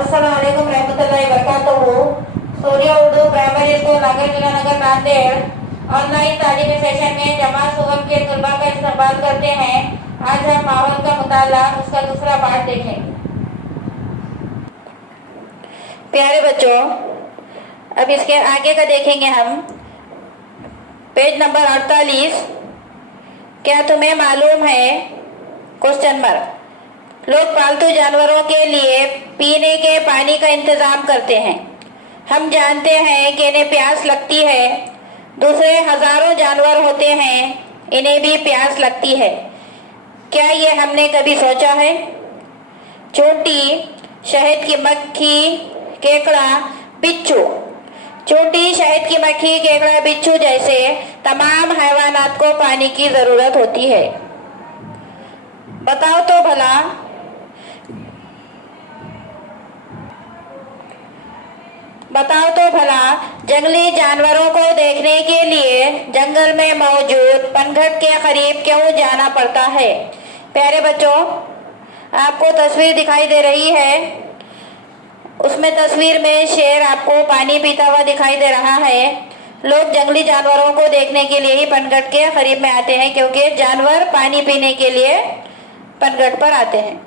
अस्सलामुअलैकुम रहमतुल्लाहि वबरकातुहू। सूर्य Urdu primary school नागरजुना नगर Nanded online तालीमी सेशन में जमात सुगम के तलबा का इस्तकबाल करते हैं। आज हम माहौल का मुताला उसका दूसरा पार्ट देखें। प्यारे बच्चों, अब इसके आगे का देखेंगे हम। Page number 48। क्या तुम्हें मालूम है, क्वेश्चन मार्क, लोग पालतू जानवरों के लिए पीने के पानी का इंतजाम करते हैं। हम जानते हैं कि इन्हें प्यास लगती है। दूसरे हजारों जानवर होते हैं, इन्हें भी प्यास लगती है। क्या ये हमने कभी सोचा है? चोटी, शहद की मक्खी, केकड़ा, बिच्छू। चोटी, शहद की मक्खी, केकड़ा, बिच्छू जैसे तमाम हैवानात को पानी की जरूरत होती है। बताओ तो भला जंगली जानवरों को देखने के लिए जंगल में मौजूद पनघट के करीब क्यों जाना पड़ता है? प्यारे बच्चों, आपको तस्वीर दिखाई दे रही है। उसमें तस्वीर में शेर आपको पानी पीता हुआ दिखाई दे रहा है। लोग जंगली जानवरों को देखने के लिए ही पनघट के करीब में आते हैं, क्योंकि जानवर पानी पीने के लिए पनघट पर आते हैं।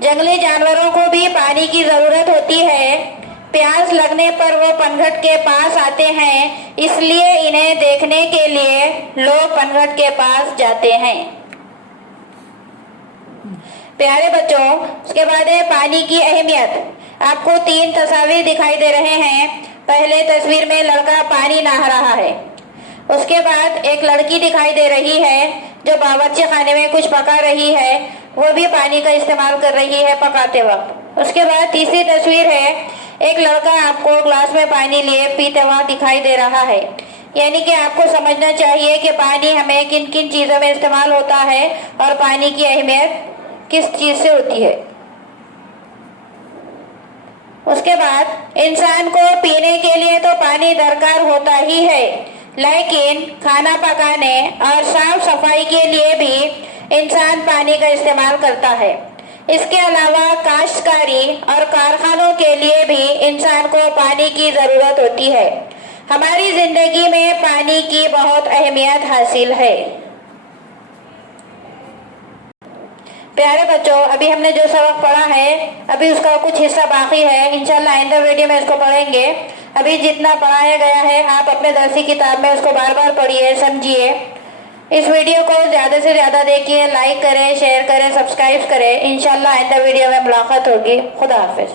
जंगली जानवरों को भी पानी की जरूरत होती है। प्यास लगने पर वो पनघट के पास आते हैं, इसलिए इन्हें देखने के लिए लोग पनघट के पास जाते हैं। प्यारे बच्चों, उसके बाद है पानी की अहमियत। आपको 3 तस्वीर दिखाई दे रहे हैं। पहले तस्वीर में लड़का पानी नहा रहा है। उसके बाद एक लड़की दिखाई दे रही है जो बावर्ची खाने में कुछ पका रही है। वो भी पानी का इस्तेमाल कर रही है पकाते वक्त। उसके बाद तीसरी तस्वीर है, एक लड़का आपको ग्लास में पानी लिए पीते हुआ दिखाई दे रहा है। यानी कि आपको समझना चाहिए कि पानी हमें किन किन चीज़ों में इस्तेमाल होता है और पानी की अहमियत किस चीज़ से होती है। उसके बाद इंसान को पीने के लिए तो पानी दरकार होता ही है, लेकिन खाना पकाने और साफ सफाई के लिए भी इंसान पानी का इस्तेमाल करता है। इसके अलावा काश्तकारी और कारखानों के लिए भी इंसान को पानी की ज़रूरत होती है। हमारी ज़िंदगी में पानी की बहुत अहमियत हासिल है। प्यारे बच्चों, अभी हमने जो सबक पढ़ा है, अभी उसका कुछ हिस्सा बाकी है। इंशाल्लाह आइंदा वीडियो में इसको पढ़ेंगे। अभी जितना पढ़ाया गया है, आप अपने दरसी किताब में उसको बार बार पढ़िए, समझिए। इस वीडियो को ज़्यादा से ज़्यादा देखिए, लाइक करें, शेयर करें, सब्सक्राइब करें। इंशाल्लाह आइंदा वीडियो में मुलाकात होगी। खुदा हाफिज़।